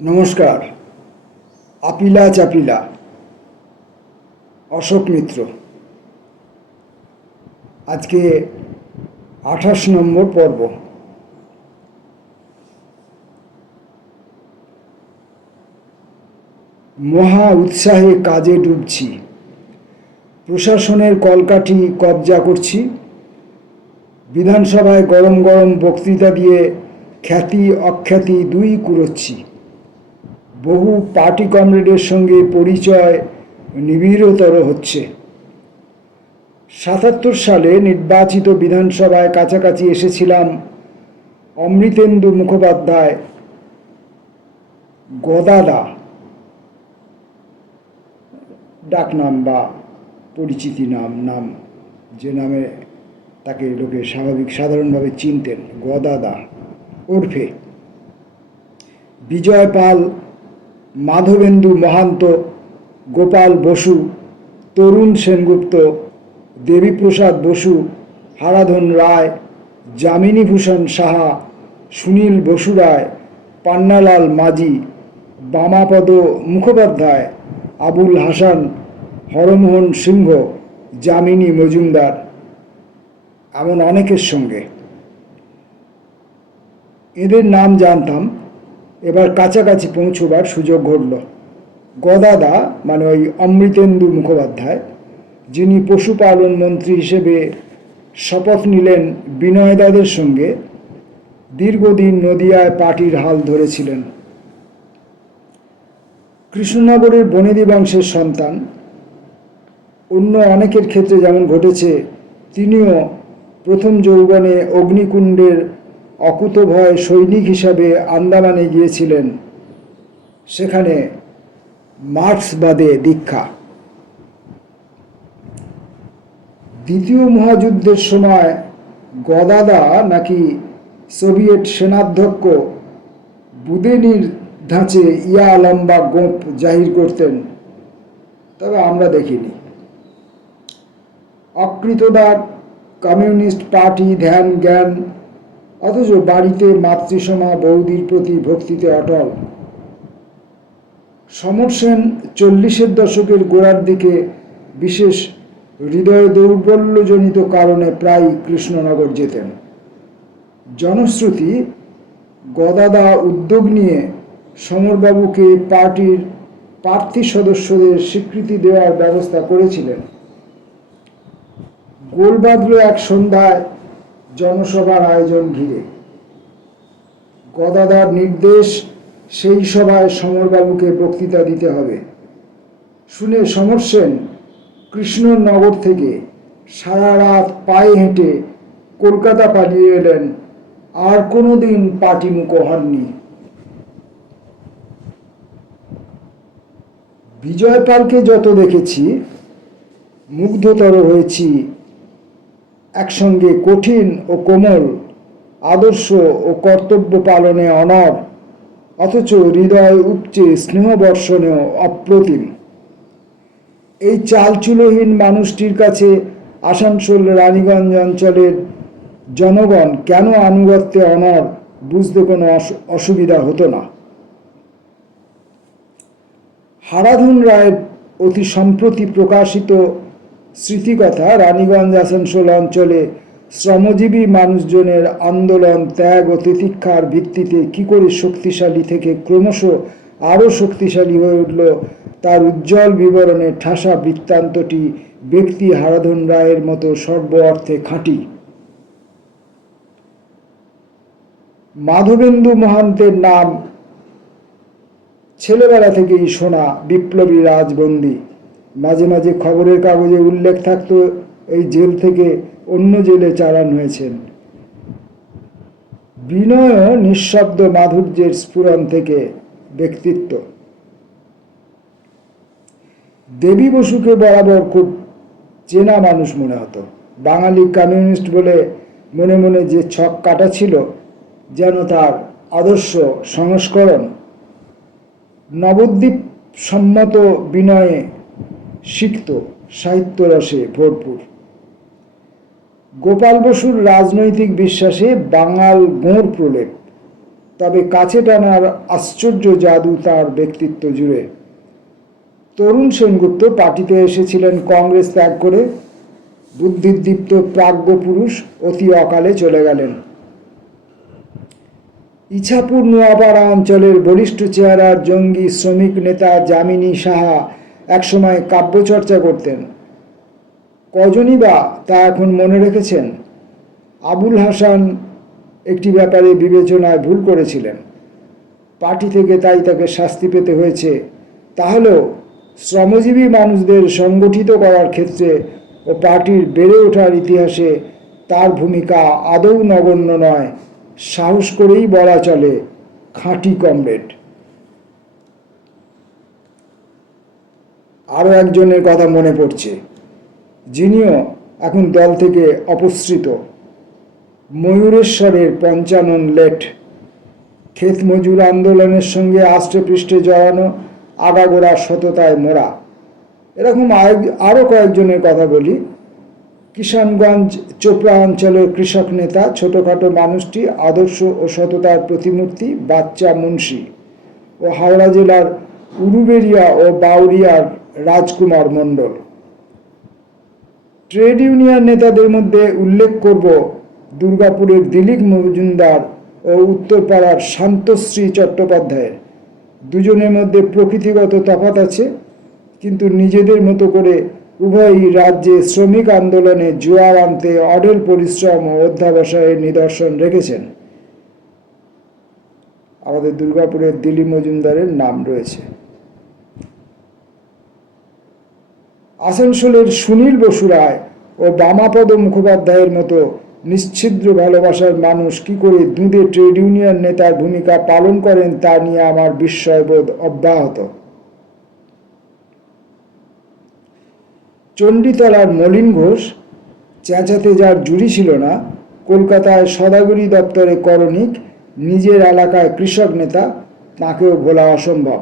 নমস্কার। আপিলা চাপিলা, অশোক মিত্র। আজকে 28 নম্বর পর্ব। মহা উৎসাহে কাজে ডুবছি, প্রশাসনের কলকাঠি কবজা করছি, বিধানসভায় গরম গরম বক্তৃতা দিয়ে খ্যাতি অখ্যাতি দুই কুড়োচ্ছি, বহু পার্টি কমরেডের সঙ্গে পরিচয় নিবিড়তর হচ্ছে। ৭৭ সালে নির্বাচিত বিধানসভায় কাছাকাছি এসেছিলাম অমৃতেন্দু মুখোপাধ্যায় গদাদা ডাকনাম বা পরিচিতি নাম যে নামে তাকে লোকে সাধারণভাবে চিনতেন, গদাদা ওরফে বিজয় পাল, মাধবেন্দু মহান্ত, গোপাল বসু, তরুণ সেনগুপ্ত, দেবীপ্রসাদ বসু, হারাধন রায়, যামিনীভূষণ সাহা, সুনীল বসু রায়, পান্নালাল মাঝি, বামাপদ মুখোপাধ্যায়, আবুল হাসান, হরমোহন সিংহ, যামিনী মজুমদার, এমন অনেকের সঙ্গে এদের নাম জানতাম। এবার কাছাকাছি পৌঁছবার সুযোগ ঘটল। গদাদা মানে ওই অমৃতেন্দু মুখোপাধ্যায়, যিনি পশুপালন মন্ত্রী হিসেবে শপথ নিলেন বিনয়দাদের সঙ্গে, দীর্ঘদিন নদিয়ায় পার্টির হাল ধরেছিলেন। কৃষ্ণনগরের বনেদি বংশের সন্তান। অন্য অনেকের ক্ষেত্রে যেমন ঘটেছে, তিনিও প্রথম যৌবনে অগ্নিকুণ্ডের অকুতভয় সৈনিক হিসাবে আন্দামানে গিয়েছিলেন, সেখানে মার্ক্সবাদে দীক্ষা। দ্বিতীয় মহাযুদ্ধের সময় গদাদা নাকি সোভিয়েত সেনাধ্যক্ষ বুদেনির ধাঁচে ইয়া লম্বা গোঁপ জাহির করতেন, তবে আমরা দেখিনি। অকৃতদার, কমিউনিস্ট পার্টি, ধ্যান জ্ঞান, অথচ বাড়িতে মাতৃসমা বৌদির প্রতি ভক্তিতে অটল। সমর সেন 40-এর দশকের গোড়ার দিকে বিশেষ হৃদয় দৌর্বল্যজনিত কারণে প্রায় কৃষ্ণনগর যেতেন। জনশ্রুতি, গদাদা উদ্যোগ নিয়ে সমরবাবুকে পার্টির প্রার্থী সদস্যদের স্বীকৃতি দেওয়ার ব্যবস্থা করেছিলেন। গোল বাঁধল এক সন্ধ্যায় জনসভার আয়োজন ঘিরে। গদাদার নির্দেশ, সেই সভায় সমরবাবুকে বক্তৃতা দিতে হবে। শুনে সমর সেন কৃষ্ণনগর থেকে সারা রাত পায়ে হেঁটে কলকাতা পালিয়ে এলেন, আর কোনোদিন পার্টিমুখো হননি। বিজয় পালকে যত দেখেছি মুগ্ধতর হয়েছি। একসঙ্গে কঠিন ও কোমল, আদর্শ ও কর্তব্য পালনে অনড়, অথচ হৃদয় উপচে স্নেহ বর্ষণেও অপ্রতিম। এই চালচুলোহীন মানুষটির কাছে আসানসোল রানীগঞ্জ অঞ্চলের জনগণ কেন আনুগত্যে অনড় বুঝতে কোনো অসুবিধা হতো না। হারাধন রায়ের অতি সম্প্রতি প্রকাশিত স্মৃতিকথা রানীগঞ্জ আসানসোল অঞ্চলে শ্রমজীবী মানুষজনের আন্দোলন, ত্যাগ ও তিতিক্ষার ভিত্তিতে কী করে শক্তিশালী থেকে ক্রমশ আরও শক্তিশালী হয়ে উঠল, তার উজ্জ্বল বিবরণে ঠাসা বৃত্তান্তটি ব্যক্তি হারাধন রায়ের মতো সর্ব অর্থে খাঁটি। মাধবেন্দু মহান্তের নাম ছেলেবেলা থেকেই শোনা, বিপ্লবী রাজবন্দী। মাঝে মাঝে খবরের কাগজে উল্লেখ থাকত এই জেল থেকে অন্য জেলে চালান হয়েছেন। বিনয় নিঃশব্দ মাধুর্যের স্ফুরণ থেকে ব্যক্তিত্ব। দেবী বসুকে বরাবর খুব চেনা মানুষ মনে হতো। বাঙালি কমিউনিস্ট বলে মনে মনে যে ছক কাটা ছিল, যেন তার আদর্শ সংস্করণ। নবদ্বীপ সম্মত বিনয়ে সিক্ত, সাহিত্যরসে ভরপুর। গোপাল বসুর রাজনৈতিক বিশ্বাসে বাঙাল গোঁড় প্রলেপ। তবে কাছে টানার আশ্চর্য জাদু তার ব্যক্তিত্ব জুড়ে। তরুণ সেনগুপ্ত পার্টিতে এসেছিলেন কংগ্রেস ত্যাগ করে। বুদ্ধিদীপ্ত প্রাজ্ঞ পুরুষ অতি অকালে চলে গেলেন। ইছাপুর নোয়াপাড়া অঞ্চলের বলিষ্ঠ চেহারার জঙ্গি শ্রমিক নেতা যামিনী সাহা একসময় কাব্যচর্চা করতেন। কজনই বা তা এখন মনে রেখেছেন? আবুল হাসান একটি ব্যাপারে বিবেচনায় ভুল করেছিলেন, পার্টি থেকে তাই তাকে শাস্তি পেতে হয়েছে। তাহলেও শ্রমজীবী মানুষদের সংগঠিত করার ক্ষেত্রে ও পার্টির বেড়ে ওঠার ইতিহাসে তার ভূমিকা আদৌ নগণ্য নয়, সাহস করেই বলা চলে খাঁটি কমরেড। আরও একজনের কথা মনে পড়ছে, যিনিও এখন দল থেকে অপসৃত, ময়ূরেশ্বরের পঞ্চানন লেট। ক্ষেত মজুর আন্দোলনের সঙ্গে আষ্টে পৃষ্ঠে জড়ানো, আগাগোড়া সততায় মোড়া। এরকম আরও কয়েকজনের কথা বলি। কিষানগঞ্জ চোপড়া অঞ্চলের কৃষক নেতা, ছোটোখাটো মানুষটি, আদর্শ ও সততার প্রতিমূর্তি বাচ্চা মুন্সি, ও হাওড়া জেলার উলুবেড়িয়া ও বাউরিয়ার রাজকুমার মণ্ডল। ট্রেড ইউনিয়ন নেতাদের মধ্যে উল্লেখ করব দুর্গাপুরের দিলীপ মজুমদার ও উত্তরপাড়ার শান্তশ্রী চট্টোপাধ্যায়ের। দুজনের মধ্যে প্রকৃতিগত তফাৎ আছে, কিন্তু নিজেদের মতো করে উভয়ই রাজ্যে শ্রমিক আন্দোলনে জোয়ার আনতে অঢেল পরিশ্রম ও অধ্যাবসায়ের নিদর্শন রেখেছেন। আমাদের দুর্গাপুরের দিলীপ মজুমদারের নাম রয়েছে। আসানসোলের সুনীল বসুরায় ও বামাপদ মুখোপাধ্যায়ের মতো নিশ্ছিদ্র ভালোবাসার মানুষ কি করে দুঁদে ট্রেড ইউনিয়ন নেতার ভূমিকা পালন করেন তা নিয়ে আমার বিস্ময়বোধ অব্যাহত। চণ্ডীতলার মলিন ঘোষ, চেঁচাতে যার জুড়ি ছিল না, কলকাতায় সদাগরি দপ্তরে করণিক, নিজের এলাকায় কৃষক নেতা, তাঁকেও ভোলা অসম্ভব।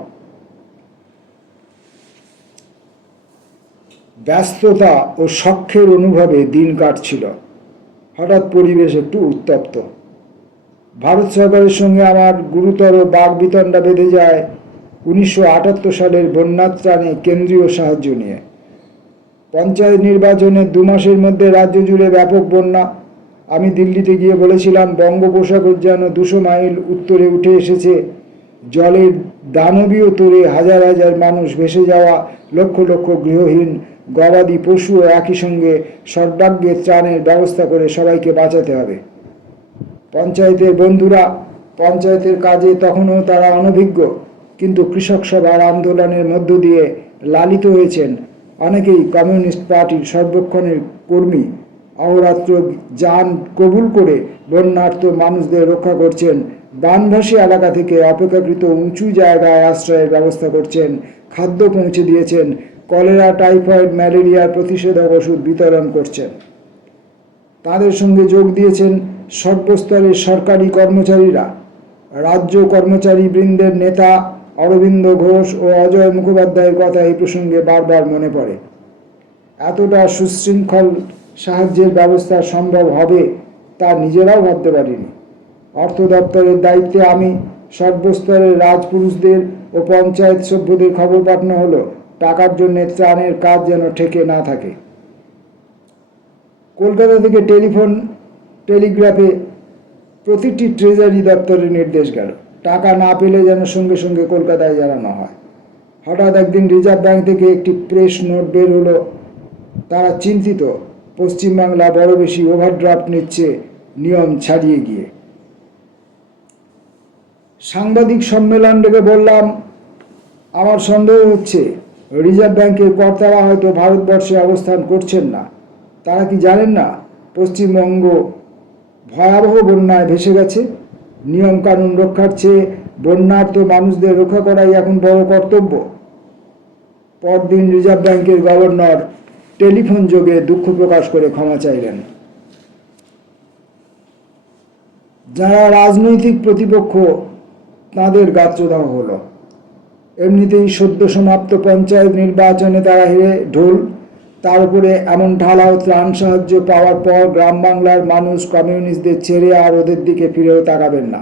ব্যস্ততা ও শখের অনুভবে দিন কাটছিল। হঠাৎ পরিবেশ একটু উত্তপ্ত। ভারত সরকারের সঙ্গে আমার গুরুতর বাগবিতণ্ডা বেঁধে যায় 1978 সালের বন্যাত্রাণে কেন্দ্রীয় সাহায্য নিয়ে। পঞ্চায়েত নির্বাচনের 2 মাসের মধ্যে রাজ্য জুড়ে ব্যাপক বন্যা। আমি দিল্লিতে গিয়ে বলেছিলাম, বঙ্গোপসাগর যেন 200 মাইল উত্তরে উঠে এসেছে। জলের দানবীয় তোড়ে হাজার হাজার মানুষ ভেসে যাওয়া, লক্ষ লক্ষ গৃহহীন গবাদি পশুও একই সঙ্গে সর্বাগ্যে ত্রাণের ব্যবস্থা করে সবাইকে বাঁচাতে হবে। পঞ্চায়েতের বন্ধুরা পঞ্চায়েতের কাজে তখনও তারা অনভিজ্ঞ, কিন্তু কৃষক সভার আন্দোলনের মধ্য দিয়ে লালিত হয়েছেন। অনেকেই কমিউনিস্ট পার্টির সর্বক্ষণের কর্মী, অহরাত্র যান কবুল করে বন্যার্ত মানুষদের রক্ষা করছেন। বানভাসী এলাকা থেকে অপেক্ষাকৃত উঁচু জায়গায় আশ্রয়ের ব্যবস্থা করছেন, খাদ্য পৌঁছে দিয়েছেন, কলেরা, টাইফয়েড, ম্যালেরিয়ার প্রতিষেধক ওষুধ বিতরণ করছেন। তাদের সঙ্গে যোগ দিয়েছেন সর্বস্তরের সরকারি কর্মচারীরা। রাজ্য কর্মচারী বৃন্দের নেতা অরবিন্দ ঘোষ ও অজয় মুখোপাধ্যায়ের কথা এই প্রসঙ্গে বারবার মনে পড়ে। এতটা সুশৃঙ্খল সাহায্যের ব্যবস্থা সম্ভব হবে তা নিজেরাও ভাবতে পারিনি। অর্থ দপ্তরের দায়িত্বে আমি, সর্বস্তরের রাজপুরুষদের ও পঞ্চায়েত সভ্যদের খবর পাঠানো হলো, টাকার জন্য ত্রাণের কাজ যেন ঠেকে না থাকে। কলকাতা থেকে টেলিগ্রাফে প্রতিটি ট্রেজারি দপ্তরের নির্দেশ গেল, টাকা না পেলে যেন সঙ্গে সঙ্গে কলকাতায় জানানো হয়। হঠাৎ একদিন রিজার্ভ ব্যাংক থেকে একটি প্রেস নোট বের হলো। তারা চিন্তিত, পশ্চিমবাংলা বড় বেশি ওভারড্রাফট নিচ্ছে নিয়ম ছাড়িয়ে গিয়ে। সাংবাদিক সম্মেলন ডেকে বললাম, আমার সন্দেহ হচ্ছে রিজার্ভ ব্যাংকের কর্তারা হয়তো ভারতবর্ষে অবস্থান করছেন না। তারা কি জানেন না পশ্চিমবঙ্গ ভয়াবহ বন্যায় ভেসে গেছে? নিয়ম কানুন রক্ষার চেয়ে বন্যার্ত মানুষদের রক্ষা করাই এখন বড় কর্তব্য। পরদিন রিজার্ভ ব্যাংকের গভর্নর টেলিফোন যোগে দুঃখ প্রকাশ করে ক্ষমা চাইলেন। যারা রাজনৈতিক প্রতিপক্ষ তাদের গাত্রদাহ হলো। এমনিতেই সদ্য সমাপ্ত পঞ্চায়েত নির্বাচনে তারা হেরে ঢোল। তার উপরে এমন ঢালাও ত্রাণ সাহায্য পাওয়ার পর গ্রাম বাংলার মানুষ কমিউনিস্টদের ছেড়ে আর ওদের দিকে ফিরেও তাকাবেন না।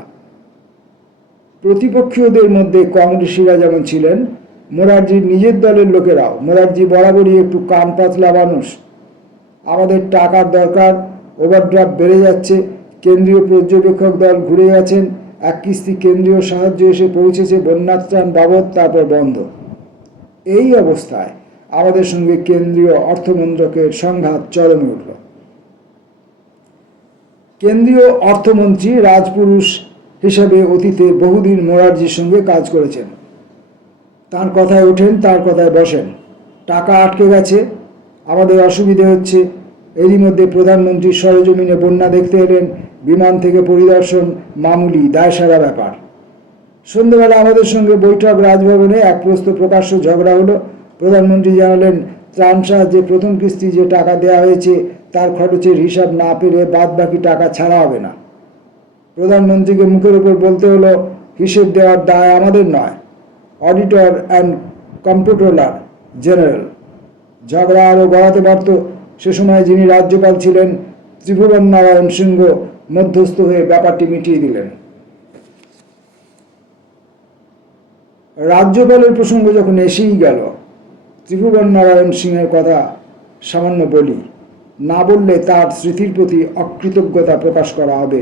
প্রতিপক্ষীয়দের মধ্যে কংগ্রেসীরা যেমন ছিলেন, মোরারজির নিজের দলের লোকেরাও। মোরারজি বরাবরই একটু কান পাতলা মানুষ। আমাদের টাকার দরকার, ওভারড্রাফট বেড়ে যাচ্ছে, কেন্দ্রীয় পর্যবেক্ষক দল ঘুরে গেছেন, এক কিস্তি কেন্দ্রীয় সাহায্য এসে পৌঁছেছে বন্যাত্রাণ বাবদ, তারপর বন্ধ। এই অবস্থায় আমাদের সঙ্গে কেন্দ্রীয় অর্থমন্ত্রকের সংঘাত চরমে উঠল। কেন্দ্রীয় অর্থমন্ত্রী রাজপুরুষ হিসাবে অতীতে বহুদিন মোরারজির সঙ্গে কাজ করেছেন। তার কথায় ওঠেন, তার কথায় বসেন। টাকা আটকে গেছে, আমাদের অসুবিধে হচ্ছে। এরই মধ্যে প্রধানমন্ত্রী সরেজমিনে বন্যা দেখতে এলেন। বিমান থেকে পরিদর্শন মামুলি দায়সারা ব্যাপার। সন্ধ্যেবেলা আমাদের সঙ্গে বৈঠক রাজভবনে। এক প্রস্ত প্রকাশ্য ঝগড়া হলো। প্রধানমন্ত্রী জানালেন, ত্রাণ সাহায্যে প্রথম কিস্তি যে টাকা দেওয়া হয়েছে তার খরচের হিসাব না পেরে বাদ বাকি টাকা ছাড়া হবে না। প্রধানমন্ত্রীকে মুখের উপর বলতে হলো, হিসেব দেওয়ার দায় আমাদের নয়, অডিটর অ্যান্ড কম্পট্রোলার জেনারেল। ঝগড়া আরও গড়াতে পারত। সে সময় যিনি রাজ্যপাল ছিলেন, ত্রিভুবন নারায়ণ সিংহ, মধ্যস্থ হয়ে ব্যাপারটি মিটিয়ে দিলেন। রাজ্যপালের প্রসঙ্গ যখন এসেই গেল, ত্রিভুবন নারায়ণ সিংহের কথা সামান্য বলি। না বললে তার স্মৃতির প্রতি অকৃতজ্ঞতা প্রকাশ করা হবে।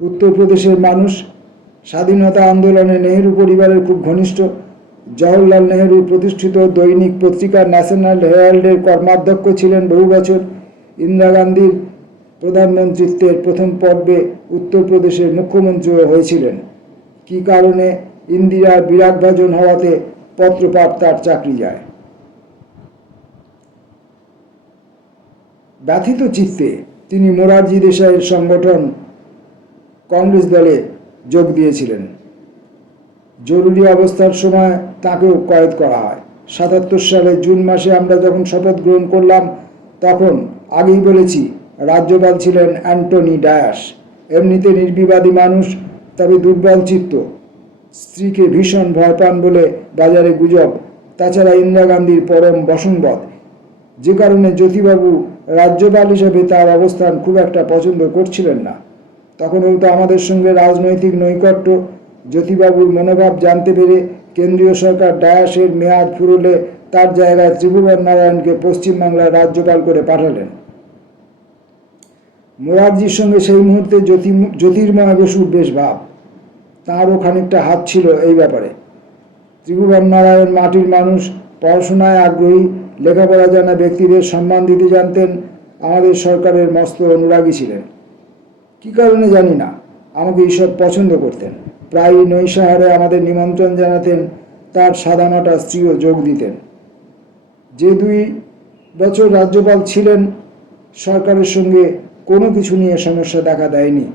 উত্তরপ্রদেশের মানুষ, স্বাধীনতা আন্দোলনে নেহেরু পরিবারের খুব ঘনিষ্ঠ। জওহরলাল নেহেরু প্রতিষ্ঠিত দৈনিক পত্রিকা ন্যাশনাল হেরাল্ডের কর্মাধ্যক্ষ ছিলেন বহু বছর। ইন্দিরা গান্ধীর প্রধানমন্ত্রিত্বের প্রথম পর্বে উত্তরপ্রদেশের মুখ্যমন্ত্রীও হয়েছিলেন। কী কারণে ইন্দিরার বিরাগভাজন হওয়াতে পত্রপাঠ তার চাকরি যায়। ব্যথিত চিত্তে তিনি মোরারজি দেশাইয়ের সংগঠন কংগ্রেস দলে যোগ দিয়েছিলেন। জরুরি অবস্থার সময় তাকেও কয়েদ করা হয়। ৭৭ সালে জুন মাসে আমরা যখন শপথ গ্রহণ করলাম, তখন আগেই বলেছি রাজ্যপাল ছিলেন অ্যান্টনি ডায়াস। এমনিতে নির্বিবাদী মানুষ, তবে দুর্বল চিত্ত। স্ত্রীকে ভীষণ ভয় পান বলে বাজারে গুজব। তাছাড়া ইন্দিরা গান্ধীর পরম বশংবদ, যে কারণে জ্যোতিবাবু রাজ্যপাল হিসেবে তার অবস্থান খুব একটা পছন্দ করছিলেন না। তখনও তো আমাদের সঙ্গে রাজনৈতিক নৈকট্য। জ্যোতিবাবুর মনোভাব জানতে পেরে কেন্দ্রীয় সরকার ডায়াসের মেয়াদ ফুরলে তার জায়গায় ত্রিভুবন নারায়ণকে পশ্চিমবাংলার রাজ্যপাল করে পাঠালেন। মোরারজির সঙ্গে সেই মুহূর্তে জ্যোতির্ময় বসুর বেশ ভাব। তাঁরও খানিকটা হাত ছিল এই ব্যাপারে। ত্রিভুবন নারায়ণ মাটির মানুষ, পড়াশোনায় আগ্রহী, লেখাপড়া জানা ব্যক্তিদের সম্মান দিতে জানতেন। আমাদের সরকারের মস্ত অনুরাগী ছিলেন। কী কারণে জানি না, আমাকে ঈষৎ পছন্দ করতেন। প্রায়ই নৈশাহারে আমাদের নিমন্ত্রণ জানাতেন। তার সাদামাটা স্ত্রীও যোগ দিতেন। যে 2 বছর রাজ্যপাল ছিলেন, সরকারের সঙ্গে কোনো কিছু নিয়ে সমস্যা দেখা দেয়নি।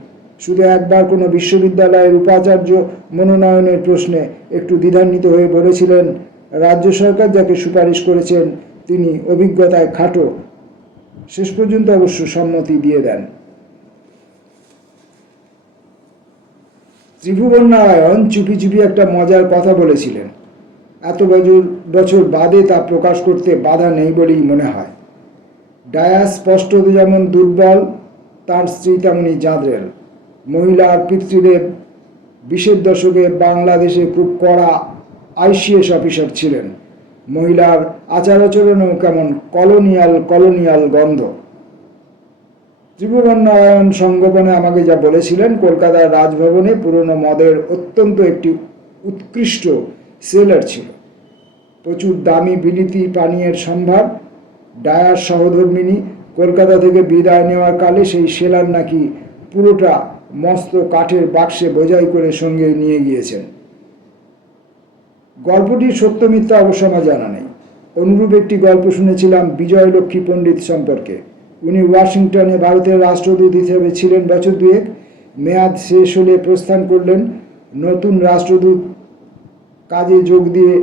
শুধু একবার কোনো বিশ্ববিদ্যালয়ের উপাচার্য মনোনয়নের প্রশ্নে একটু দ্বিধান্বিত হয়ে বলেছিলেন, রাজ্য সরকার যাকে সুপারিশ করেছেন তিনি অভিজ্ঞতায় খাটো। শেষ পর্যন্ত অবশ্য সম্মতি দিয়ে দেন। ত্রিভুবন নারায়ণ চুপি চুপি একটা মজার কথা বলেছিলেন। এত বছর বাদে তা প্রকাশ করতে বাধা নেই বলেই মনে হয়। ডায়াস স্পষ্টত যেমন দুর্বল, তার স্ত্রী তেমনই জাঁদরেল। মহিলার পিতৃদেব 20-এর দশকে বাংলাদেশে খুব কড়া আইসিএস অফিসার ছিলেন। মহিলার আচার আচরণেও কেমন কলোনিয়াল গন্ধ। ত্রিভুবন নারায়ণ সংগোপনে আমাকে যা বলেছিলেন, কলকাতার রাজভবনে পুরনো মদের অত্যন্ত একটি উৎকৃষ্ট সেলার ছিল। প্রচুর দামি বিলিতি পানীয়ের সম্ভার। ডায়াস সহধর্মিনী কলকাতা থেকে বিদায় নেওয়ার কালে সেই সেলার নাকি পুরোটা মস্ত কাঠের বাক্সে বোঝাই করে সঙ্গে নিয়ে গিয়েছেন। গল্পটির সত্য মিথ্যা অবশ্য আমার জানা নেই। অনুরূপ একটি গল্প শুনেছিলাম বিজয়লক্ষ্মী পণ্ডিত সম্পর্কে। উনি ওয়াশিংটনে ভারতের রাষ্ট্রদূত হিসেবে ছিলেন বছর 2। মেয়াদ শেষ হলে প্রস্থান করলেন। নতুন রাষ্ট্রদূত কাজে যোগ দিয়ে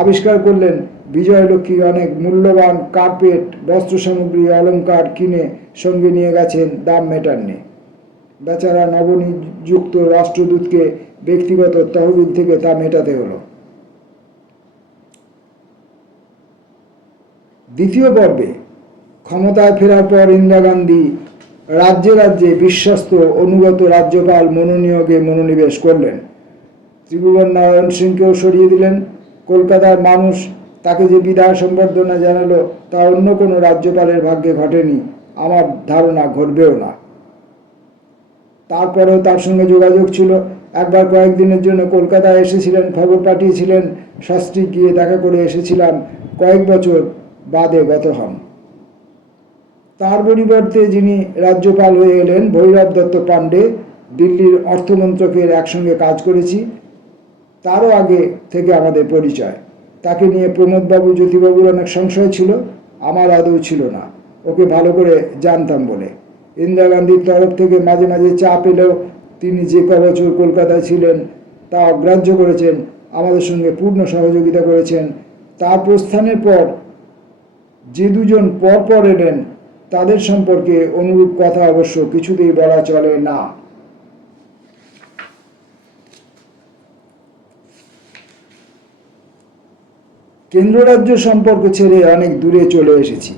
আবিষ্কার করলেন বিজয়লক্ষ্মী অনেক মূল্যবান কার্পেট, বস্ত্র সামগ্রী, অলংকার কিনে সঙ্গে নিয়ে গেছেন, দাম মেটাননি। বেচারা নবনিযুক্ত রাষ্ট্রদূতকে ব্যক্তিগত তহবিল থেকে তা মেটাতে হলো। দ্বিতীয় পর্বে ক্ষমতায় ফেরার পর ইন্দিরা গান্ধী রাজ্যে রাজ্যে বিশ্বস্ত অনুগত রাজ্যপাল মনোনিয়োগে মনোনিবেশ করলেন। ত্রিভুবন নারায়ণ সিংকেও সরিয়ে দিলেন। কলকাতার মানুষ তাকে যে বিদায় সম্বর্ধনা জানালো তা অন্য কোনো রাজ্যপালের ভাগ্যে ঘটেনি, আমার ধারণা ঘটবেও না। তারপরেও তার সঙ্গে যোগাযোগ ছিল। একবার কয়েকদিনের জন্য কলকাতায় এসেছিলেন, খবর পাঠিয়েছিলেন, শাস্ত্রী গিয়ে দেখা করে এসেছিলাম। কয়েক বছর বাদে গত হন। তার পরিবর্তে যিনি রাজ্যপাল হয়ে এলেন, ভৈরব দত্ত পাণ্ডে, দিল্লির অর্থমন্ত্রকের একসঙ্গে কাজ করেছি, তারও আগে থেকে আমাদের পরিচয়। তাকে নিয়ে প্রমোদবাবু, জ্যোতিবাবুর অনেক সংশয় ছিল, আমার আদৌ ছিল না, ওকে ভালো করে জানতাম বলে। ইন্দিরা গান্ধীর তরফ থেকে মাঝে মাঝে চাপ এলেও তিনি যে কবছর কলকাতায় ছিলেন তা অগ্রাহ্য করেছেন, আমাদের সঙ্গে পূর্ণ সহযোগিতা করেছেন। তার প্রস্থানের পর যে দুজন পর এলেন তাদের সম্পর্কে অনুরূপ কথা অবশ্য কিছুতেই বলা চলে না। কেন্দ্র রাজ্য সম্পর্ক ছেড়ে অনেক দূরে চলে এসেছি,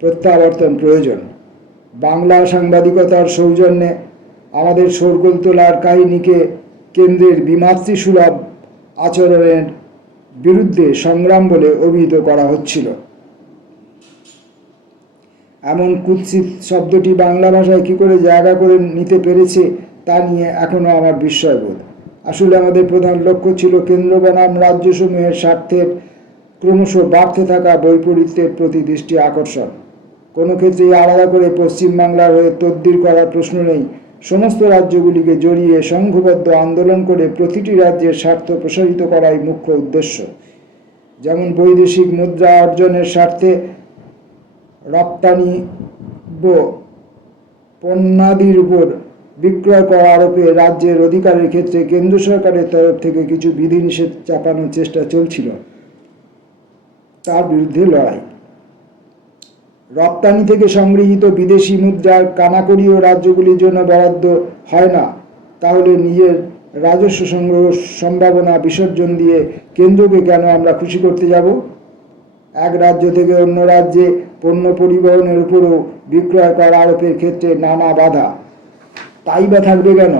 প্রত্যাবর্তন প্রয়োজন। বাংলা সাংবাদিকতার সৌজন্যে আমাদের শোরগোল তোলার কাহিনীকে কেন্দ্রের বিমাতৃসুলভ আচরণের বিরুদ্ধে সংগ্রাম বলে অভিহিত করা হচ্ছিল। এমন কুৎসিত শব্দটি বাংলা ভাষায় কী করে জায়গা করে নিতে পেরেছে তা নিয়ে এখনও আমার বিস্ময়বোধ। আসলে আমাদের প্রধান লক্ষ্য ছিল কেন্দ্র বনাম রাজ্যসমূহের স্বার্থের ক্রমশ বাড়তে থাকা বৈপরীত্যের প্রতি দৃষ্টি আকর্ষণ। কোনো ক্ষেত্রেই আলাদা করে পশ্চিমবাংলার হয়ে তদবির করার প্রশ্ন নেই। সমস্ত রাজ্যগুলিকে জড়িয়ে সংঘবদ্ধ আন্দোলন করে প্রতিটি রাজ্যের স্বার্থ প্রসারিত করাই মুখ্য উদ্দেশ্য। যেমন বৈদেশিক মুদ্রা অর্জনের স্বার্থে রপ্তানিব পণ্যাদির উপর বিক্রয় কর আরোপে রাজ্যের অধিকারের ক্ষেত্রে কেন্দ্র সরকারের তরফ থেকে কিছু বিধিনিষেধ চাপানোর চেষ্টা চলছিল, তার বিরুদ্ধে লড়াই। রপ্তানি থেকে সংগৃহীত বিদেশি মুদ্রার কানাকড়িও রাজ্যগুলির জন্য বরাদ্দ হয় না, তাহলে নিজের রাজস্ব সংগ্রহ সম্ভাবনা বিসর্জন দিয়ে কেন্দ্রকে কেন আমরা খুশি করতে যাব? এক রাজ্য থেকে অন্য রাজ্যে পণ্য পরিবহনের উপরও বিক্রয় কর আরোপের ক্ষেত্রে নানা বাধা, তাই বা থাকবে কেন?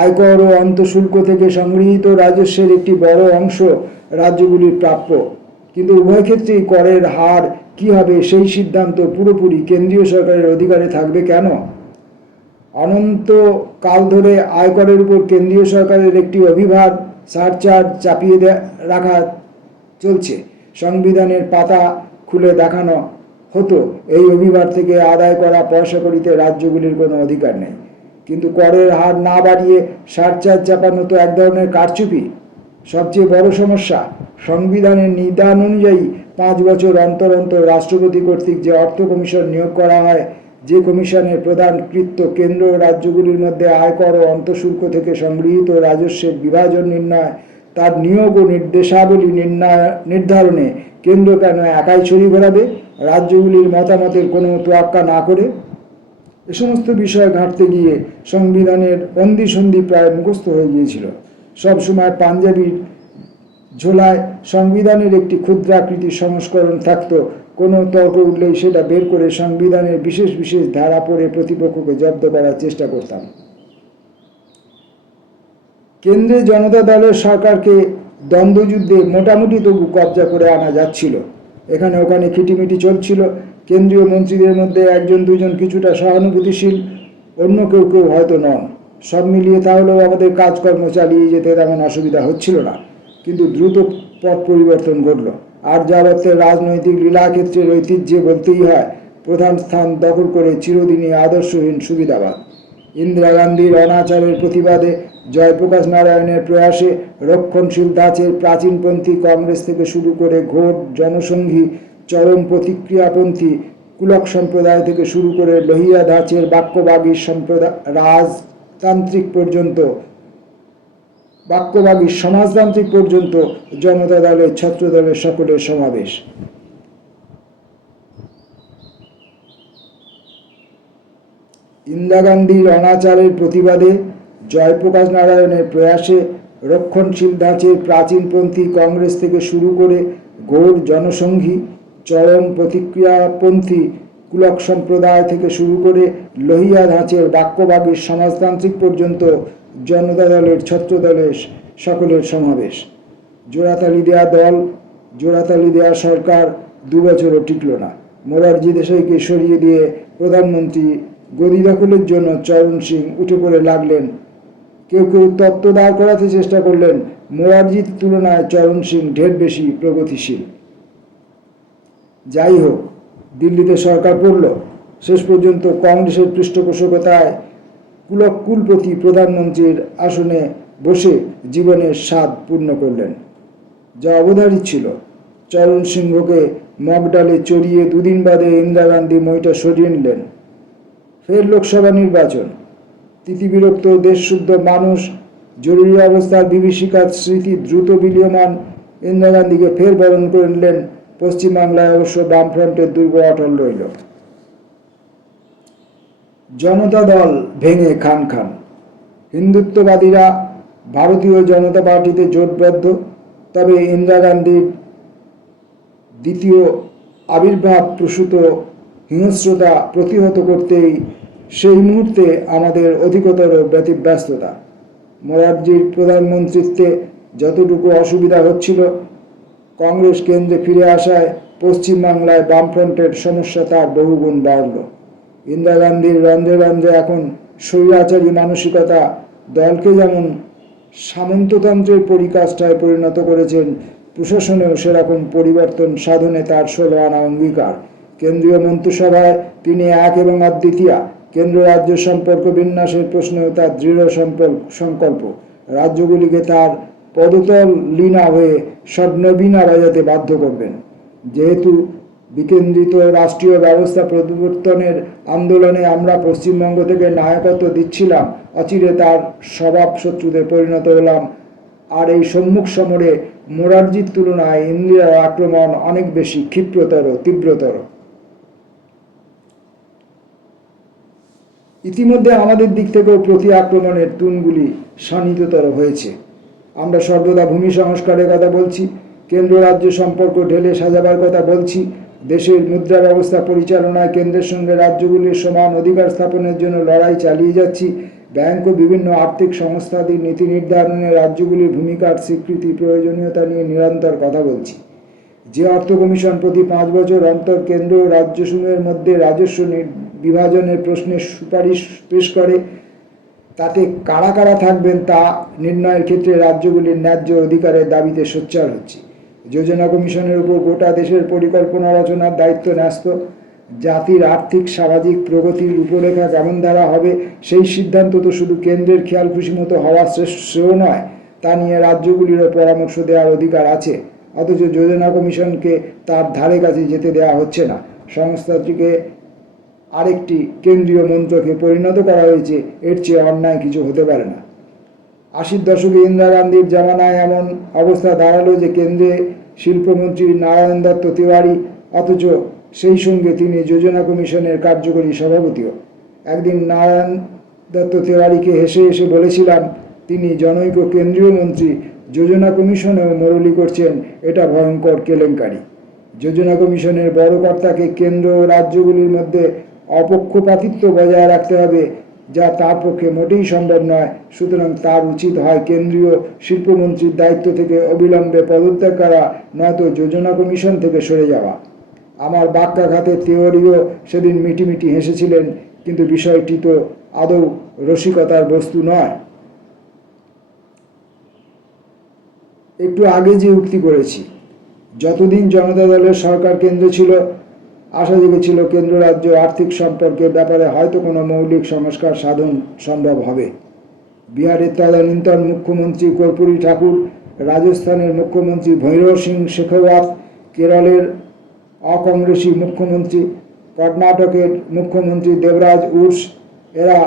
আয়কর ও অন্তঃশুল্ক থেকে সংগৃহীত রাজস্বের একটি বড় অংশ রাজ্যগুলির প্রাপ্য, কিন্তু উভয় ক্ষেত্রেই করের হার কী হবে সেই সিদ্ধান্ত পুরোপুরি কেন্দ্রীয় সরকারের অধিকারে থাকবে কেন? অনন্তকাল ধরে আয়করের উপর কেন্দ্রীয় সরকারের একটি অভিভার সারচার্জ চাপিয়ে রাখা চলছে। সংবিধানের পাতা খুলে দেখানো হতো এই অভিভার থেকে আদায় করা পয়সা কড়িতে রাজ্যগুলির কোনো অধিকার নেই। কিন্তু করের হার না বাড়িয়ে সারচার্জ চাপানো তো এক ধরনের কারচুপি। সবচেয়ে বড় সমস্যা, সংবিধানের নিদান অনুযায়ী 5 বছর অন্তর অন্তর রাষ্ট্রপতি কর্তৃক যে অর্থ কমিশন নিয়োগ করা হয়, যে কমিশনের প্রধান কৃত্য কেন্দ্র ও রাজ্যগুলির মধ্যে আয়কর ও অন্তঃশুল্ক থেকে সংগৃহীত রাজস্বের বিভাজন নির্ণয়, তার নিয়োগ ও নির্দেশাবলী নির্ধারণে কেন্দ্র কেন একাই ছড়ি ঘোরাবে, রাজ্যগুলির মতামতের কোনো তোয়াক্কা না করে? এ সমস্ত বিষয় ঘাঁটতে গিয়ে সংবিধানের অন্দি সন্ধি প্রায় মুখস্থ হয়ে গিয়েছিল। সবসময় পাঞ্জাবির ঝোলায় সংবিধানের একটি ক্ষুদ্রাকৃতির সংস্করণ থাকত, কোনো তর্ক উঠলেই সেটা বের করে সংবিধানের বিশেষ বিশেষ ধারা পড়ে প্রতিপক্ষকে জব্দ করার চেষ্টা করতাম। কেন্দ্রে জনতা দলের সরকারকে দ্বন্দ্বযুদ্ধে মোটামুটি তবু কবজা করে আনা যাচ্ছিল। এখানে ওখানে খিটিমিটি চলছিল। কেন্দ্রীয় মন্ত্রীদের মধ্যে একজন দুজন কিছুটা সহানুভূতিশীল, অন্য কেউ কেউ হয়তো নন। সব মিলিয়ে তাহলেও আমাদের কাজকর্ম চালিয়ে যেতে তেমন অসুবিধা হচ্ছিল না। কিন্তু দ্রুত পথ পরিবর্তন ঘটল। আর যাবতের রাজনৈতিক লীলাক্ষেত্রের ঐতিহ্যে বলতেই হয়, প্রধান স্থান দখল করে চিরদিনই আদর্শহীন সুবিধাবাদ। ইন্দিরা গান্ধীর অনাচারের প্রতিবাদে, জয়প্রকাশ নারায়ণের প্রয়াসে, রক্ষণশীল ধাঁচের প্রাচীনপন্থী কংগ্রেস থেকে শুরু করে ঘোর জনসংঘী চরম প্রতিক্রিয়াপন্থী কুলক সম্প্রদায় থেকে শুরু করে লোহিয়া ধাঁচের বাক্যবাগী সম্প্রদায় সমাজতান্ত্রিক পর্যন্ত জনতা দলের, ছাত্র দলের সকলের সমাবেশ। ইন্দিরা গান্ধীর অনাচারের প্রতিবাদে, জয়প্রকাশ নারায়ণের প্রয়াসে, রক্ষণশীল ধাঁচের প্রাচীনপন্থী কংগ্রেস থেকে শুরু করে ঘোর জনসংঘী চরম প্রতিক্রিয়াপন্থী কুলক সম্প্রদায় থেকে শুরু করে লোহিয়া ধাঁচের বাক্যবাগী সমাজতান্ত্রিক পর্যন্ত জনতা দলের, ছাত্র দলের সকলের সমাবেশ। জোড়াতালি দেয়া দল, জোড়াতালি দেয়া সরকার 2 বছরও টিকল না। মোরারজি দেশাইকে সরিয়ে দিয়ে প্রধানমন্ত্রী গদি দখলের জন্য চরণ সিং উঠে পড়ে লাগলেন। কেউ কেউ তত্ত্ব দাঁড় করাতে চেষ্টা করলেন, মোরারজির তুলনায় চরণ সিং ঢের বেশি প্রগতিশীল। যাই হোক, দিল্লিতে সরকার পড়ল। শেষ পর্যন্ত কংগ্রেসের পৃষ্ঠপোষকতায় কুলপতি প্রধানমন্ত্রীর আসনে বসে জীবনের স্বাদ পূর্ণ করলেন। যা অবধারিত ছিল, চরণ সিংহকে মগডালে চড়িয়ে 2 দিন বাদে ইন্দিরা গান্ধী মইটা সরিয়ে নিলেন। ফের লোকসভা নির্বাচন। তিতিবিরক্ত দেশশুদ্ধ মানুষ, জরুরি অবস্থার বিভীষিকার স্মৃতি দ্রুত বিলীয়মান ইন্দিরা গান্ধীকে ফের বরণ করে নিলেন। পশ্চিমবাংলায় অবশ্য বামফ্রন্টের দুর্গ অটল রইল। জনতা দল ভেঙে খান খান। হিন্দুত্ববাদীরা ভারতীয় জনতা পার্টিতে জোটবদ্ধ। তবে ইন্দিরা গান্ধীর দ্বিতীয় আবির্ভাব প্রসূত হিংস্রতা প্রতিহত করতেই সেই মুহূর্তে আমাদের অধিকতর ব্যতিব্যস্ততা। মোরারজির প্রধানমন্ত্রিত্বে যতটুকু অসুবিধা হচ্ছিল, কংগ্রেস কেন্দ্রে ফিরে আসায় পশ্চিমবাংলায় বামফ্রন্টের সমস্যা তার বহুগুণ বাড়ল। ইন্দিরা গান্ধীর রন্ধ্রে রন্ধ্রে এখন স্বৈরাচারী মানসিকতা দলকে যেমন সামন্ততন্ত্রের পরিকাষ্ঠায় পরিণত করেছেন, প্রশাসনেও সেরকম পরিবর্তন সাধনে তার 16 আনা অঙ্গীকার। কেন্দ্রীয় মন্ত্রিসভায় তিনি এক এবং অদ্বিতীয়। কেন্দ্র রাজ্য সম্পর্ক বিন্যাসের প্রশ্নেও তার দৃঢ় সংকল্প। রাজ্যগুলিকে তার পদতল লীনা হয়ে স্বর্ণবীণা বাজাতে বাধ্য করবেন। যেহেতু বিকেন্দ্রিত রাষ্ট্রীয় ব্যবস্থা প্রবর্তনের আন্দোলনে আমরা পশ্চিমবঙ্গ থেকে নায়কত্ব দিচ্ছিলাম, অচিরে তার স্বভাব শত্রুতে পরিণত হলাম। আর এই সম্মুখ সমরে মোরারজির তুলনায় ইন্দিরার আক্রমণ অনেক বেশি ক্ষিপ্রতর, তীব্রতর। ইতিমধ্যে আমাদের দিক থেকেও প্রতি আক্রমণের তুনগুলি শানিততর হয়েছে। আমরা সর্বদা ভূমি সংস্কারের কথা বলছি, কেন্দ্র রাজ্য সম্পর্ক ঢেলে সাজাবার কথা বলছি, দেশের মুদ্রা ব্যবস্থা পরিচালনায় কেন্দ্রের সঙ্গে রাজ্যগুলির সমান অধিকার স্থাপনের জন্য লড়াই চালিয়ে যাচ্ছি। ব্যাংক ও বিভিন্ন আর্থিক সংস্থাদের নীতি নির্ধারণে রাজ্যগুলির ভূমিকার স্বীকৃতি প্রয়োজনীয়তা নিয়ে নিরন্তর কথা বলছি। যে অর্থ কমিশন প্রতি 5 বছর অন্তর কেন্দ্র ও রাজ্যসমূহের মধ্যে রাজস্ব বিভাজনের প্রশ্নে সুপারিশ পেশ করে, তাতে কারা কারা থাকবেন তা নির্ণয়ের ক্ষেত্রে রাজ্যগুলির ন্যায্য অধিকারের দাবিতে সোচ্চার হচ্ছে। যোজনা কমিশনের উপর গোটা দেশের পরিকল্পনা রচনার দায়িত্ব ন্যস্ত। জাতির আর্থিক সামাজিক প্রগতির রূপরেখা কেমন ধারা হবে সেই সিদ্ধান্ত তো শুধু কেন্দ্রের খেয়াল খুশি মতো হওয়া শ্রেয় নয়, তা নিয়ে রাজ্যগুলিরও পরামর্শ দেওয়ার অধিকার আছে। অথচ যোজনা কমিশনকে তার ধারে কাছে যেতে দেওয়া হচ্ছে না। সংস্থাটিকে আরেকটি কেন্দ্রীয় মন্ত্রকে পরিণত করা হয়েছে। এর চেয়ে অন্যায় কিছু হতে পারে না। 80-র দশকে ইন্দিরা গান্ধীর জামানায় এমন অবস্থা দাঁড়ালো যে কেন্দ্রে শিল্পমন্ত্রী নারায়ণ দত্ত তিওয়ারি, অথচ সেই সঙ্গে তিনি যোজনা কমিশনের কার্যকরী সভাপতিও। একদিন নারায়ণ দত্ত তিওয়ারিকে হেসে হেসে বলেছিলাম, তিনি জনৈক কেন্দ্রীয় মন্ত্রী, যোজনা কমিশনেও মোড়লি করছেন, এটা ভয়ঙ্কর কেলেঙ্কারি। যোজনা কমিশনের বড় কর্তাকে কেন্দ্র ও রাজ্যগুলির মধ্যে অপক্ষপাতিত্ব বজায় রাখতে হবে, যা তার পক্ষে মোটেই সম্ভব নয়। সুতরাং তার উচিত হয় কেন্দ্রীয় শিল্পমন্ত্রীর দায়িত্ব থেকে অবিলম্বে পদত্যাগ করা, নয়তো যোজনা কমিশন থেকে সরে যাওয়া। আমার বাক্যাঘাতে তিওয়ারিও সেদিন মিটিমিটি হেসেছিলেন, কিন্তু বিষয়টি তো আদৌ রসিকতার বস্তু নয়। একটু আগে যে উক্তি করেছি, যতদিন জনতা দলের সরকার কেন্দ্রে ছিল, আশা জেগেছিল কেন্দ্র রাজ্য আর্থিক সম্পর্কের ব্যাপারে হয়তো কোনো মৌলিক সংস্কার সাধন সম্ভব হবে। বিহারের তদানীন্তন মুখ্যমন্ত্রী কর্পূরী ঠাকুর, রাজস্থানের মুখ্যমন্ত্রী ভৈরব সিং শেখাওয়াত, কেরলের অকংগ্রেসী মুখ্যমন্ত্রী, কর্ণাটকের মুখ্যমন্ত্রী দেবরাজ উর্স, এরা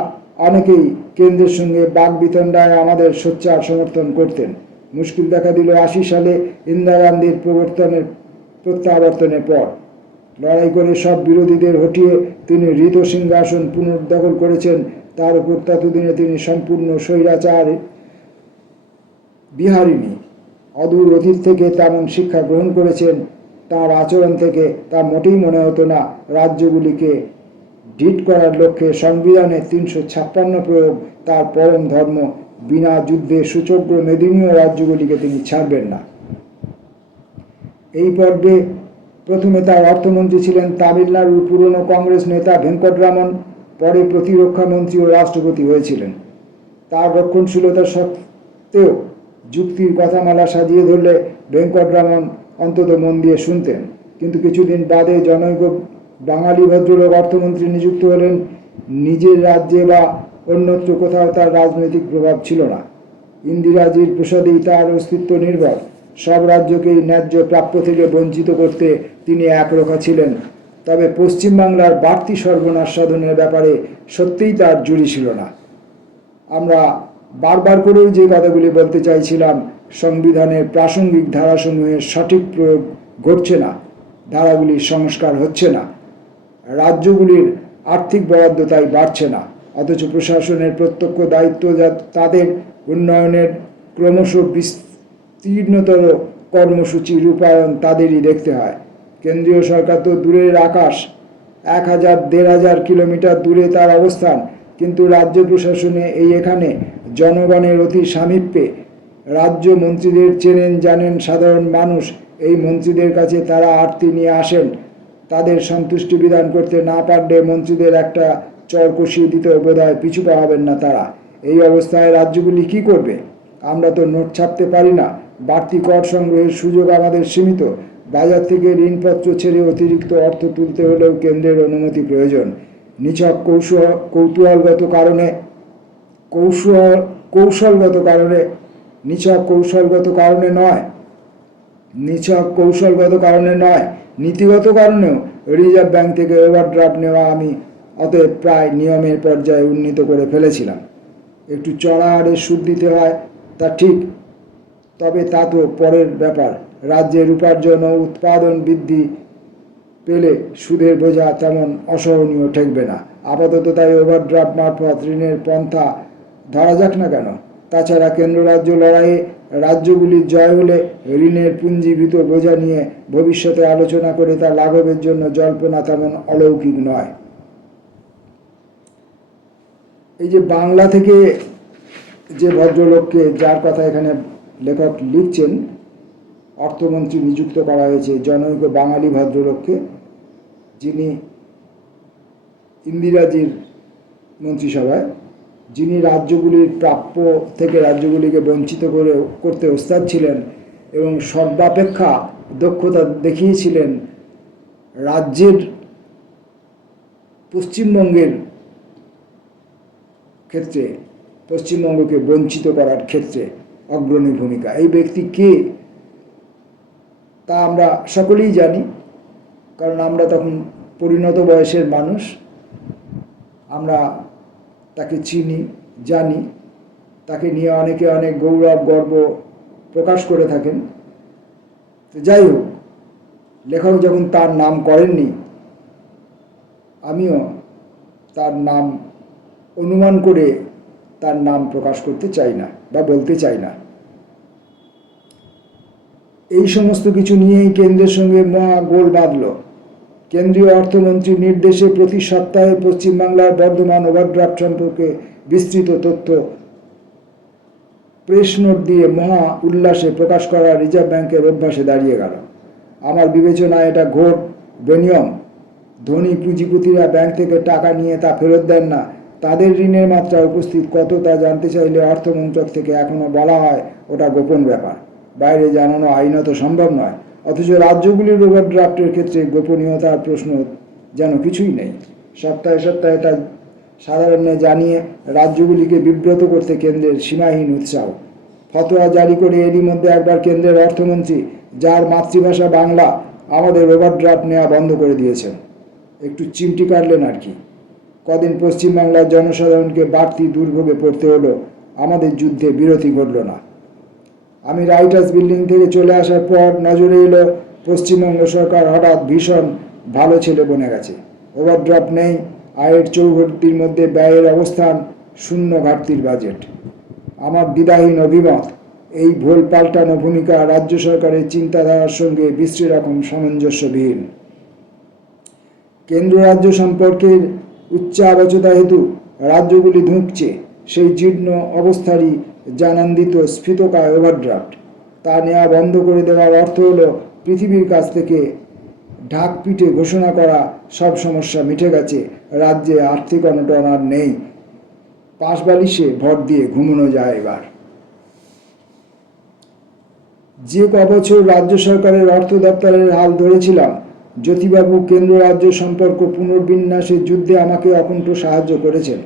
অনেকেই কেন্দ্রের সঙ্গে বাকবিতণ্ডায় আমাদের সোচ্চার সমর্থন করতেন। মুশকিল দেখা দিল 80 সালে ইন্দিরা গান্ধীর প্রত্যাবর্তনের পর। লড়াই করে সব বিরোধীদের হটিয়ে তিনি হৃত সিংহাসন পুনর্দখল করেছেন। তার উপর ততদিনে তিনি সম্পূর্ণ স্বৈরাচার বিহারিণী। অদূর অতীত থেকে তেমন শিক্ষা গ্রহণ করেছেন। তার আচরণ থেকে তা মোটেই মনে হতো না রাজ্যগুলিকে ডিট করার লক্ষ্যে সংবিধানের 356 প্রয়োগ তার পরম ধর্ম। বিনা যুদ্ধে সুচক্র মেদিনীয় রাজ্যগুলিকে তিনি ছাড়বেন না। এই পর্বে প্রথমে তার অর্থমন্ত্রী ছিলেন তামিলনাড়ুর পুরনো কংগ্রেস নেতা ভেঙ্কটরামন, পরে প্রতিরক্ষা মন্ত্রী ও রাষ্ট্রপতি হয়েছিলেন। তার রক্ষণশীলতা সত্ত্বেও যুক্তির কথামালা সাজিয়ে ধরলে ভেঙ্কটরামন অন্তত মন দিয়ে শুনতেন। কিন্তু কিছুদিন বাদে জনৈক বাঙালি ভদ্রলোক অর্থমন্ত্রী নিযুক্ত হলেন। নিজের রাজ্যে বা অন্যত্র কোথাও তার রাজনৈতিক প্রভাব ছিল না। ইন্দিরাজির প্রসাদেই তার অস্তিত্ব নির্ভর। সব রাজ্যকেই ন্যায্য প্রাপ্য থেকে বঞ্চিত করতে তিনি একরোখা ছিলেন। তবে পশ্চিমবাংলার বাড়তি সর্বনাশ সাধনের ব্যাপারে সত্যিই তার জুড়ি ছিল না। আমরা বারবার করেও যে কথাগুলি বলতে চাইছিলাম, সংবিধানের প্রাসঙ্গিক ধারাসমূহের সঠিক প্রয়োগ ঘটছে না, ধারাগুলির সংস্কার হচ্ছে না, রাজ্যগুলির আর্থিক বরাদ্দ তাই বাড়ছে না, অথচ প্রশাসনের প্রত্যক্ষ দায়িত্ব তাদের উন্নয়নের ক্রমশ বিস্তীর্ণতর কর্মসূচি রূপায়ণ তাদেরই দেখতে হয়। কেন্দ্রীয় সরকার তো দূরের আকাশ, 1000-1500 কিলোমিটার দূরে তার অবস্থান, কিন্তু রাজ্য প্রশাসনে এখানে জনগণের অতি সামীপ্যে রাজ্য মন্ত্রীদের চেনেন জানেন সাধারণ মানুষ। এই মন্ত্রীদের কাছে তারা আরতি নিয়ে আসেন। তাদের সন্তুষ্টি বিধান করতে না পারলে মন্ত্রীদের একটা চর কষিয়ে দিতেও বোধহয় পিছু পাবেন না তারা। এই অবস্থায় রাজ্যগুলি কি করবে? আমরা তো নোট ছাপতে পারি না। বাড়তি কর সংগ্রহের সুযোগ আমাদের সীমিত। বাজার থেকে ঋণপত্র ছেড়ে অতিরিক্ত অর্থ তুলতে হলেও কেন্দ্রের অনুমতি প্রয়োজন। নিছক কৌশলগত কারণে নয়, নীতিগত কারণেও রিজার্ভ ব্যাংক থেকে ওভারড্রাফট নেওয়া আমি অতএব প্রায় নিয়মের পর্যায়ে উন্নীত করে ফেলেছিলাম। একটু চড়া হারে সুদ দিতে হয়, তা ঠিক, তবে তা তো পরের ব্যাপার। রাজ্যের উপার্জন ও উৎপাদন বৃদ্ধি পেলে সুদের বোঝা তেমন অসহনীয় ঠেকবে না। আপাতত তাই ওভারড্রাফট মারফত ঋণের পন্থা ধরা যাক না কেন? তাছাড়া কেন্দ্র রাজ্য লড়াইয়ে রাজ্যগুলির জয় হলে ঋণের পুঞ্জীভূত বোঝা নিয়ে ভবিষ্যতে আলোচনা করে তা লাঘবের জন্য জল্পনা তেমন অলৌকিক নয়। এই যে বাংলা থেকে যে ভদ্রলোককে, যার কথা এখানে লেখক লিখছেন, অর্থমন্ত্রী নিযুক্ত করা হয়েছে, জনৈক বাঙালি ভদ্রলোককে, যিনি ইন্দিরাজির মন্ত্রিসভায়, যিনি রাজ্যগুলির প্রাপ্য থেকে রাজ্যগুলিকে বঞ্চিত করতে ওস্তাদ ছিলেন এবং সর্বাপেক্ষা দক্ষতা দেখিয়েছিলেন রাজ্যের পশ্চিমবঙ্গের ক্ষেত্রে, পশ্চিমবঙ্গকে বঞ্চিত করার ক্ষেত্রে অগ্রণী ভূমিকা। এই ব্যক্তি কে তা আমরা সকলেই জানি, কারণ আমরা তখন পরিণত বয়সের মানুষ। আমরা তাকে চিনি, জানি, তাকে নিয়ে অনেকে অনেক গৌরব গর্ব প্রকাশ করে থাকেন। তো যাই হোক, লেখক যখন তার নাম করেননি, আমিও তার নাম অনুমান করে তার নাম প্রকাশ করতে চাই না বা বলতে চাই না। এই সমস্ত কিছু নিয়েই কেন্দ্রের সঙ্গে মহা গোল বাঁধল। কেন্দ্রীয় অর্থমন্ত্রীর নির্দেশে প্রতি সপ্তাহে পশ্চিমবাংলার বর্ধমান ওভারড্রাফট সম্পর্কে বিস্তৃত তথ্য প্রেস নোট দিয়ে মহা উল্লাসে প্রকাশ করা রিজার্ভ ব্যাংকের অভ্যাসে দাঁড়িয়ে গেল। আমার বিবেচনায় এটা ঘোর বেনিয়ম। ধনী পুঁজিপতিরা ব্যাংক থেকে টাকা নিয়ে তা ফেরত দেন না। তাদের ঋণের মাত্রা উপস্থিত কত তা জানতে চাইলে অর্থমন্ত্রক থেকে এখনো বলা হয় ওটা গোপন ব্যাপার, বাইরে জানানো আইনত সম্ভব নয়। অথচ রাজ্যগুলির ওভারড্রাফটের ক্ষেত্রে গোপনীয়তার প্রশ্ন যেন কিছুই নেই। সপ্তাহে সপ্তাহে তা সাধারণে জানিয়ে রাজ্যগুলিকে বিব্রত করতে কেন্দ্রের সীমাহীন উৎসাহ। ফতোয়া জারি করে এরই মধ্যে একবার কেন্দ্রের অর্থমন্ত্রী, যার মাতৃভাষা বাংলা, আমাদের ওভারড্রাফট নেওয়া বন্ধ করে দিয়েছেন। একটু চিমটি কাটলেন আর কি। কদিন পশ্চিমবাংলার জনসাধারণকে বাড়তি দুর্ভোগে পড়তে হলো, আমাদের যুদ্ধে বিরতি ঘটল না। আমি রাইটার্স বিল্ডিং থেকে চলে আসার পর নজরে এলো পশ্চিমবঙ্গ সরকার হঠাৎ ভীষণ ভালো ছেলে বনে গেছে। ওভারড্রাফট নেই, আয়ের চৌহদ্দির মধ্যে ব্যয়ের অবস্থান, শূন্য ঘাটতির বাজেট। আমার দ্বিধাহীন অভিমত, এই ভুল পাল্টানো ভূমিকা রাজ্য সরকারের চিন্তাধারার সঙ্গে বিশ্রী রকম সামঞ্জস্যবিহীন। কেন্দ্র রাজ্য সম্পর্কের উচ্চালোচনা হেতু রাজ্যগুলি ধুঁকছে সেই জীর্ণ অবস্থারই জানান্বিত স্ফীতকায় ওভারড্রাফট, তা নেওয়া বন্ধ করে দেওয়ার অর্থ হলো পৃথিবীর কাছ থেকে ঢাক পিটে ঘোষণা করা সব সমস্যা মিটে গেছে, রাজ্যে আর্থিক অনটন আর নেই, পাশ বালিশে ভর দিয়ে ঘুমানো যায় এবার। যে কবছর রাজ্য সরকারের অর্থ দপ্তরের হাল ধরেছিলাম, জ্যোতিবাবু কেন্দ্র রাজ্য সম্পর্ক পুনর্বিন্যাসের যুদ্ধে আমাকে অকুণ্ঠ সাহায্য করেছেন।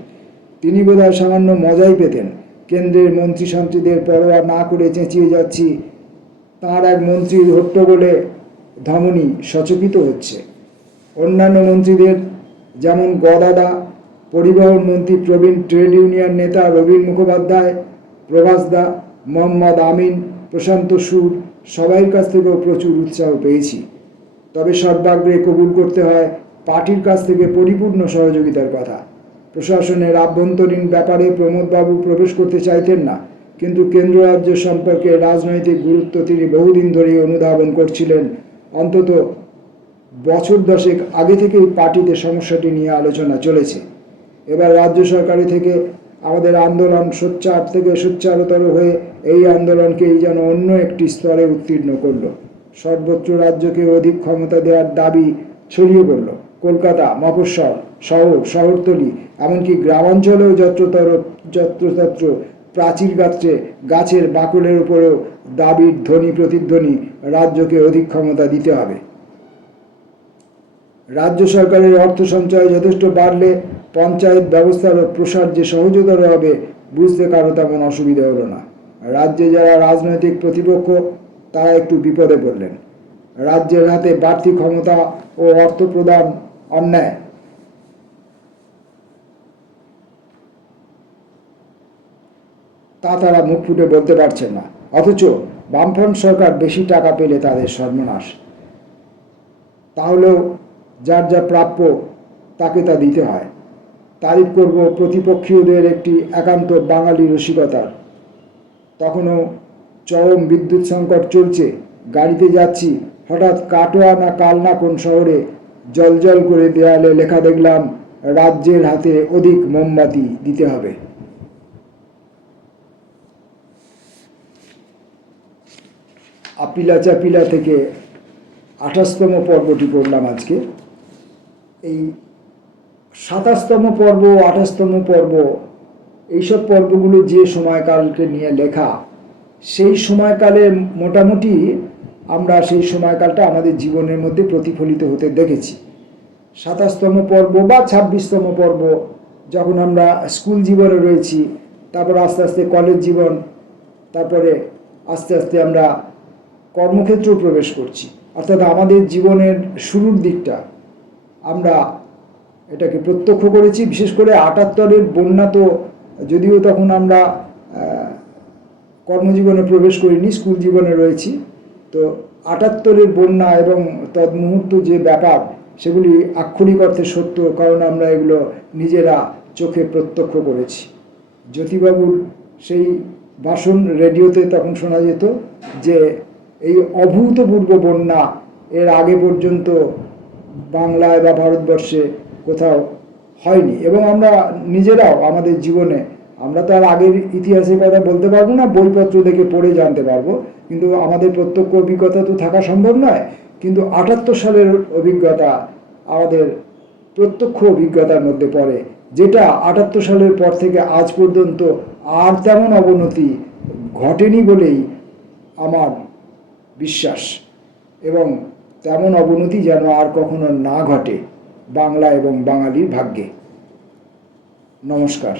তিনি বোধহয় সামান্য মজাই পেতেন। কেন্দ্রের মন্ত্রী সন্ত্রীদের পরোয়া না করে চেঁচিয়ে যাচ্ছি, তাঁর এক মন্ত্রীর হট্টগোলে ধমনী সচকিত হচ্ছে। অন্যান্য মন্ত্রীদের যেমন গদাদা, পরিবহন মন্ত্রী প্রবীণ, ট্রেড ইউনিয়ন নেতা রবীন মুখোপাধ্যায়, প্রভাসদা, মোহাম্মদ আমিন, প্রশান্ত সুর, সবাইয়ের কাছ থেকেও প্রচুর উৎসাহ পেয়েছি। তবে সর্বাগ্রে কবুল করতে হয় পার্টির কাছ থেকে পরিপূর্ণ সহযোগিতার কথা। প্রশাসনের আভ্যন্তরীণ ব্যাপারে প্রমোদবাবু প্রবেশ করতে চাইতেন না, কিন্তু কেন্দ্র রাজ্য সম্পর্কে রাজনৈতিক গুরুত্ব তিনি বহুদিন ধরেই অনুধাবন করছিলেন। অন্তত বছর দশেক আগে থেকেই পার্টিতে সমস্যাটি নিয়ে আলোচনা চলেছে। এবার রাজ্য সরকারি থেকে আমাদের আন্দোলন সোচ্চার থেকে সোচ্চারতর হয়ে এই আন্দোলনকেই যেন অন্য একটি স্তরে উত্তীর্ণ করল। সর্বোচ্চ রাজ্যকে অধিক ক্ষমতা দেওয়ার দাবি ছড়িয়ে পড়ল। কলকাতা, মফস্বল, শহর, শহরতলি, এমনকি গ্রামাঞ্চলেও যত্রতত্র প্রাচীর গাত্রে গাছের বাকলের উপরেও দাবির ধ্বনি প্রতিধ্বনি, রাজ্যকে অধিক ক্ষমতা দিতে হবে। রাজ্য সরকারের অর্থ সঞ্চয় যথেষ্ট বাড়লে পঞ্চায়েত ব্যবস্থার প্রসার যে সহজতর হবে বুঝতে কারো তেমন অসুবিধা হলো না। রাজ্যে যারা রাজনৈতিক প্রতিপক্ষ তারা একটু বিপদে পড়লেন। রাজ্যের হাতে বাড়তি ক্ষমতা ও অর্থ প্রদান অন্যায়, তা তারা মুখ ফুটে বলতে পারছেন না। অথচ বামফ্রন্ট সরকার বেশি টাকা পেলে তাদের সর্বনাশ। তাহলেও যার যা প্রাপ্য তাকে তা দিতে হয়। তারিফ করব প্রতিপক্ষীয়দের একটি একান্ত বাঙালি রসিকতার। তখনও চরম বিদ্যুৎ সংকট চলছে। গাড়িতে যাচ্ছি, হঠাৎ কাটোয়া না কালনা কোন শহরে জলজল করে দেয়ালে লেখা দেখলাম, রাজ্যের হাতে অধিক মোমবাতি দিতে হবে। আপিলা চাপিলা থেকে 28তম পর্বটি পড়লাম আজকে। এই 27তম পর্ব, 28তম পর্ব, এইসব পর্বগুলো যে সময়কালকে নিয়ে লেখা, সেই সময়কালে মোটামুটি আমরা সেই সময়কালটা আমাদের জীবনের মধ্যে প্রতিফলিত হতে দেখেছি। 27তম পর্ব বা 26তম পর্ব যখন আমরা স্কুল জীবনে রয়েছি, তারপর আস্তে আস্তে কলেজ জীবন, তারপরে আস্তে আস্তে আমরা কর্মক্ষেত্র প্রবেশ করছি। অর্থাৎ আমাদের জীবনের শুরুর দিকটা আমরা এটাকে প্রত্যক্ষ করেছি। বিশেষ করে 78-এর বন্যা, তো যদিও তখন আমরা কর্মজীবনে প্রবেশ করিনি, স্কুল জীবনে রয়েছি, তো 78-এর বন্যা এবং তৎমুহূর্ত যে ব্যাপার, সেগুলি আক্ষরিক অর্থে সত্য, কারণ আমরা এগুলো নিজেরা চোখে প্রত্যক্ষ করেছি। জ্যোতিবাবুর সেই ভাষণ রেডিওতে তখন শোনা যেত যে এই অভূতপূর্ব বন্যা এর আগে পর্যন্ত বাংলায় বা ভারতবর্ষে কোথাও হয়নি। এবং আমরা নিজেরাও আমাদের জীবনে, আমরা তো আর আগের ইতিহাসের কথা বলতে পারবো না, বইপত্র দেখে পড়ে জানতে পারবো, কিন্তু আমাদের প্রত্যক্ষ অভিজ্ঞতা তো থাকা সম্ভব নয়। কিন্তু 78 সালের অভিজ্ঞতা আমাদের প্রত্যক্ষ অভিজ্ঞতার মধ্যে পড়ে, যেটা 78 সালের পর থেকে আজ পর্যন্ত আর তেমন অবনতি ঘটেনি বলেই আমার বিশ্বাস, এবং তেমন অবনতি যেন আর কখনো না ঘটে বাংলা এবং বাঙালির ভাগ্যে। নমস্কার।